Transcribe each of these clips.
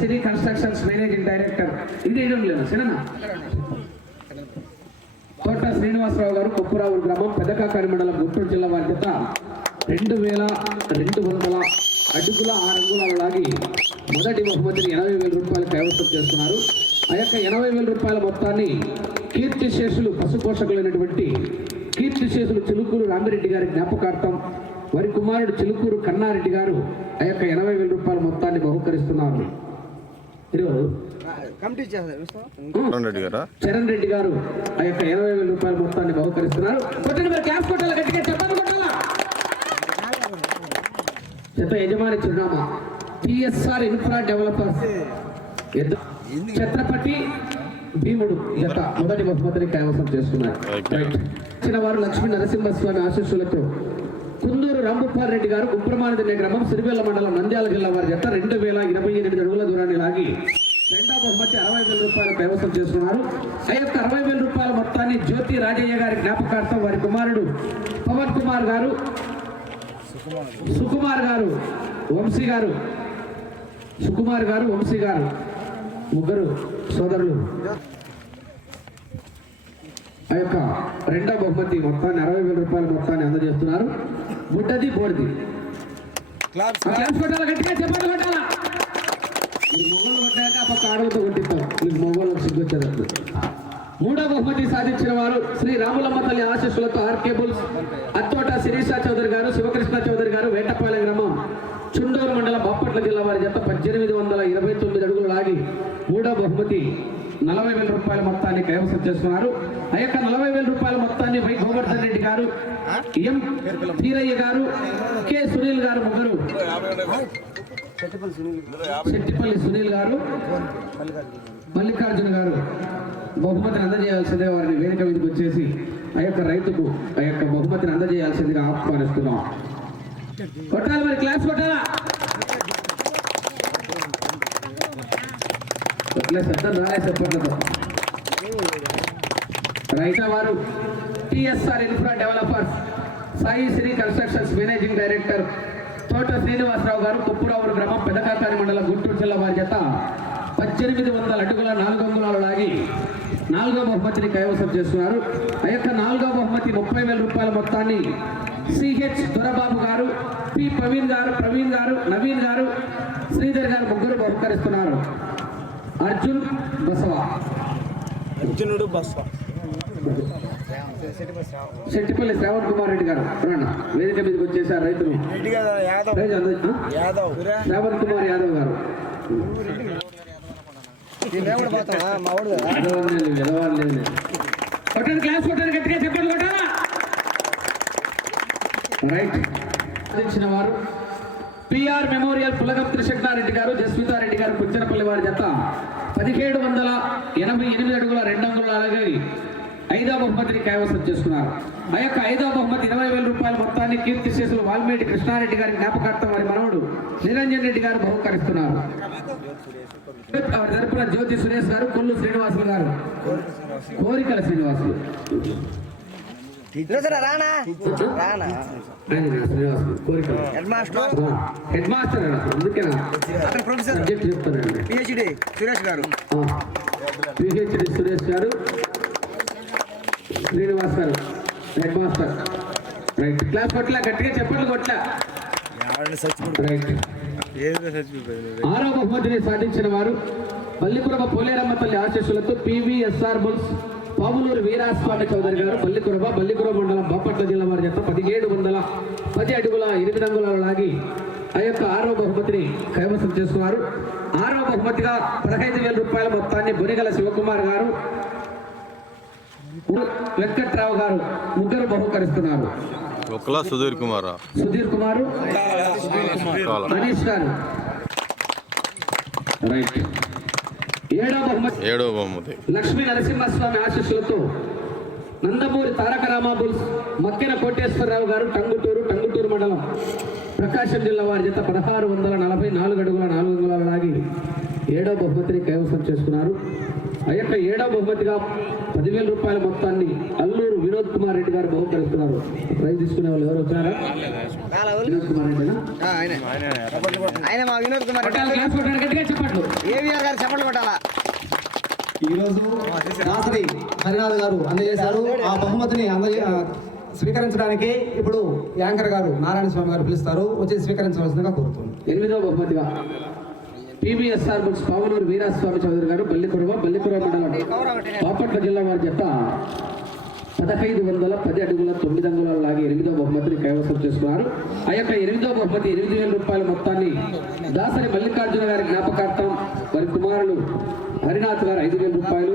City constructions managing director ఇది వేయడం లేదు సరేనా తోట శ్రీనివాసరావు గారు కొప్పురావు గ్రామం పెదకాకాని మండలం గుంటూరు జిల్లా వారి చేత రెండు వేల రెండు వందల అడుగుల ఆరు అంగుళాలు లాగి మొదటి బహుమతిని ఎనభై వేల రూపాయలు కైవసం చేస్తున్నారు. ఆ యొక్క ఎనభై వేల రూపాయల మొత్తాన్ని కీర్తిశేషులు పశుపోషకులైనటువంటి కీర్తిశేషులు చిలుకూరు రామిరెడ్డి గారి జ్ఞాపకార్థం వారి కుమారుడు చిలుకూరు కన్నారెడ్డి గారు ఆ యొక్క ఎనభై వేల రూపాయల మొత్తాన్ని బహుకరిస్తున్నారు. రెడ్డి గారా? చరణ్ రెడ్డి గారు ఆ యొక్క ఇరవై వేల రూపాయల మొత్తాన్ని బహుకరిస్తున్నారు. కొట్టండి మరి క్లాస్ కొట్టాలి గట్టిగా? చెప్పండి కొట్టాలా? చెత్త యజమాని చిరునామా. TSR infra developers. ఛత్రపతి భీముడు జత. మొదటి బహుమతిని కైవసం చేసుకున్నారు. రైట్. ఇచ్చిన వారు లక్ష్మీ నరసింహస్వామి ఆశీస్సులతో రాంభూపాల్ రెడ్డి గారు కుప్రమానదినే గ్రామం సిరివేల మండలం నంద్యాల జిల్లా వారి జత రెండు వేల ఇరవై ఎనిమిది అడుగుల దూరాన్ని లాగి రెండవ బహుమతి అరవై వేల రూపాయలు కైవసం చేస్తున్నారు ఆ యొక్క అరవై వేల రూపాయల మొత్తాన్ని జ్యోతి రాజయ్య గారి జ్ఞాపకార్థం వారి కుమారుడు పవన్ కుమార్ గారు సుకుమార్ గారు వంశీ గారు సుకుమార్ గారు వంశీ గారు ముగ్గురు సోదరులు. ఆ యొక్క రెండో బహుమతి మొత్తాన్ని అరవై వేల రూపాయల మొత్తాన్ని అందజేస్తున్నారు. బుడ్డది బోడిది క్లాస్ కొట్టాలా గట్టిగా చెప్పండి కొట్టాలా? మీరు మొగోళ్ళు కొట్టాక ఆ పక్క ఆడవతో కొట్టిస్తాం. మీకు మొగోళ్ళకి సిగ్గొచ్చేటప్పుడు మూడో బహుమతి సాధించిన వారు శ్రీ రాములమ్మ తల్లి ఆశీస్సులతో ఆర్ కేబుల్స్ అత్తోట శిరీష చౌదరి గారు శివకృష్ణ చౌదరి గారు వేటపాలెం గ్రామం చుండూరు మండలం బాపట్ల జిల్లా వారి జత పద్దెనిమిది వందల ఇరవై తొమ్మిది అడుగులు లాగి మూడో బహుమతి నలభై వేల రూపాయల మొత్తాన్ని కైవసం చేసుకున్నారు. ఆ యొక్క నలభై వేల రూపాయల మొత్తాన్ని వై గోవర్ధన్ రెడ్డి గారు ఎం తీరయ్య గారు కె సునీల్ గారు ముగ్గురు. చెట్టిపల్లి సునీల్ గారు మల్లికార్జున గారు బహుమతిని అందజేయాల్సిందే వారిని వేదిక మీదకి వచ్చేసి ఆ యొక్క రైతుకు ఆ యొక్క బహుమతిని అందజేయాల్సిందిగా ఆహ్వానిస్తున్నాం. కొట్టాలి మరి క్లాస్ కొట్టాలా? కొట్టలే శబ్దం రాలే చెప్పట్లేదు రైతా వారు TSR infra developers Sai Sri constructions managing director Thota Srinivasarao గారు కుప్పురావురు గ్రామం పెదకాకాని మండలం గుంటూరు జిల్లా వారి చేత పద్దెనిమిది వందల అడుగుల నాలుగు అంగుళాలు లాగి నాలుగో బహుమతిని కైవసం చేస్తున్నారు. ఆ యొక్క నాలుగో బహుమతి ముప్పై వేల రూపాయల మొత్తాన్ని సిహెచ్ దొరబాబు గారు పి ప్రవీణ్ గారు ప్రవీణ్ గారు నవీన్ గారు శ్రీధర్ గారు ముగ్గురు బహుకరిస్తున్నారు. అర్జున్ బసవ. అర్జునుడు బస్ శెట్టిపల్లి శ్రావణ్ కుమార్ రెడ్డి గారు రండి. వేదిక మీదకి వచ్చేసారు రైతులు. శ్రావణ్ కుమార్ యాదవ్ గారు. కొట్టండి క్లాస్ కొట్టండి గట్టిగా చెప్పండి రైట్. వారు పిఆర్ మెమోరియల్ పులగం త్రిశక్తారెడ్డి గారు జస్మితారెడ్డి గారు పుచ్చనపల్లి వారి జత. పదిహేడు వందల ఎనభై ఎనిమిది అడుగుల రెండు అంగుళాల అలాగే ఐదో బహుమతిని కైవసం చేసుకున్నారు. ఆ యొక్క ఐదో బహుమతి ఇరవై వేల రూపాయల మొత్తాన్ని కీర్తి శేషులు వాల్మీటి కృష్ణారెడ్డి గారి జ్ఞాపకార్థం వారి మనవడు నిరంజన్ రెడ్డి గారు బహుకరిస్తున్నారు. తరపున జ్యోతి సురేష్ గారు కొల్లు శ్రీనివాసులు గారు. కోరికల శ్రీనివాసులు. రానా? రానా? ఆయన శ్రీనివాసులు కోరికల హెడ్ మాస్టర్ హెడ్ మాస్టర్ అందుకేనా? అతను ప్రొఫెసర్. సబ్జెక్ట్ చెప్తానండి. పిహెచ్డి సురేష్ గారు. పిహెచ్డి సురేష్ గారు. శ్రీనివాస్ గారు. హెడ్ మాస్టర్ రైట్ క్లాస్ కొట్ల గట్టిగా చెప్పట్లు కొట్ల రైట్ ఏదో చచ్చిపోయింది ఆరో బహుమతిని సాధించిన వారు పల్లికురబ పోలేరమ్మ తల్లి ఆశీస్సులతో పివిఎస్ఆర్ బుల్స్ పాములూరు వీరాస్వామి చౌదరి గారు పల్లికురబ పల్లికురబ మండలం బాపట్ల జిల్లా వారి చేత పదిహేడు వందల పది అడుగుల ఎనిమిది అంగుళాలు లాగి ఆ యొక్క ఆరో బహుమతిని కైవసం చేసుకున్నారు. ఆరో బహుమతిగా పదహైదు వేల రూపాయల మొత్తాన్ని బొనిగల శివకుమార్ గారు వెంకట్రావు గారు ముగ్గురు బహుకరిస్తున్నారు. ఒకలా సుధీర్ కుమారా? సుధీర్ కుమారు మనీష్ గారు. రైట్. ఏడో బహుమతి. లక్ష్మీ నరసింహస్వామి ఆశీస్సులతో నందమూరి తారక రామాబుల్స్ మక్కెన కోటేశ్వరరావు గారు టంగుటూరు టంగుటూరు మండలం ప్రకాశం జిల్లా వారి జత పదహారు వందల నలభై నాలుగు అడుగుల నాలుగు అంగుళాలు లాగి ఏడో బహుమతిని కైవసం చేసుకున్నారు. ఆ యొక్క ఏడవ బహుమతిగా పదివేల రూపాయల మొత్తాన్ని అల్లూరు వినోద్ కుమార్ రెడ్డి గారు బహుకరిస్తున్నారు. ప్రైజ్ తీసుకునే వాళ్ళు ఎవరు వచ్చారా? వినోద్ కుమార్ ఆయన. మా వినోద్ కుమార్ చెప్పట్లు ఏవిఆర్ గారు చెప్పండి కొట్టాలా? హరినాథ్ గారు అందజేశారు. ఆ బహుమతిని అందజే స్వీకరించడానికి ఇప్పుడు యాంకర్ గారు నారాయణ స్వామి గారు పిలుస్తారు. వచ్చి స్వీకరించవలసిందిగా కోరుతున్నాను ఎనిమిదవ బహుమతిగా పిబిఎస్ఆర్ బుక్స్ పావులూరు వీరాస్వామి చౌదరి గారు బల్లికురవ బల్లికురవ మండలం బాపట్ల జిల్లా వారి జత పదహైదు వందల పది అడుగుల తొమ్మిది అంగుళాలు లాగి ఎనిమిదో బహుమతిని కైవసం చేసుకున్నారు. ఆ యొక్క ఎనిమిదో బహుమతి ఎనిమిది వేల రూపాయల మొత్తాన్ని దాసరి మల్లికార్జున గారి జ్ఞాపకార్థం వారి కుమారులు హరినాథ్ గారు ఐదు వేల రూపాయలు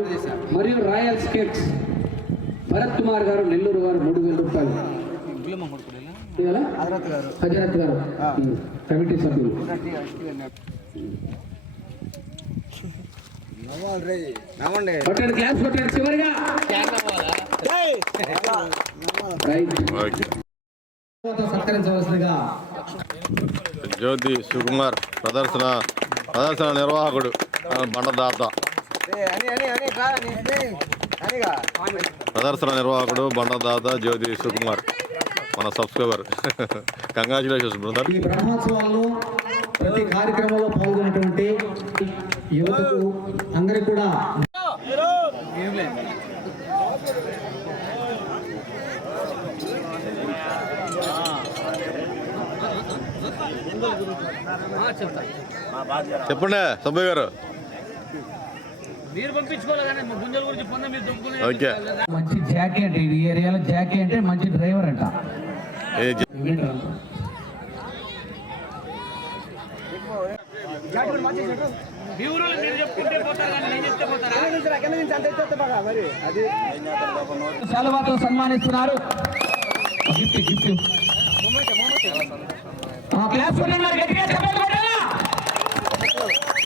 మరియు రాయల్ స్కేట్స్ భరత్ కుమార్ గారు నెల్లూరు గారు మూడు వేల రూపాయలు. హజరత్ గారు. హజరత్ గారు. కమిటీ సభ్యులు. నవ్వండి. కొట్టండి క్లాస్ కొట్టండి చివరిగా. రైట్. ఓకే. తర్వాత సత్కరించవలసిందిగా. జ్యోతి సుకుమార్ ప్రదర్శన ప్రదర్శన నిర్వాహకుడు బండదాత ప్రదర్శన నిర్వాహకుడు బండదాత జ్యోతి సుకుమార్. మన సబ్స్క్రైబర్. Congratulations brother. ఈ బ్రహ్మోత్సవాల్లో ప్రతి కార్యక్రమంలో పాల్గొన్నటువంటి యువతకు అందరికి కూడా చెప్పండి సబ్బయ్య గారు. మంచి జాకీ అంటే ఈ ఏరియాలో జాకీ అంటే మంచి డ్రైవర్ అంట. సన్మానిస్తున్నారు గిఫ్ట్ గిఫ్ట్ క్లాస్ గట్టిగా.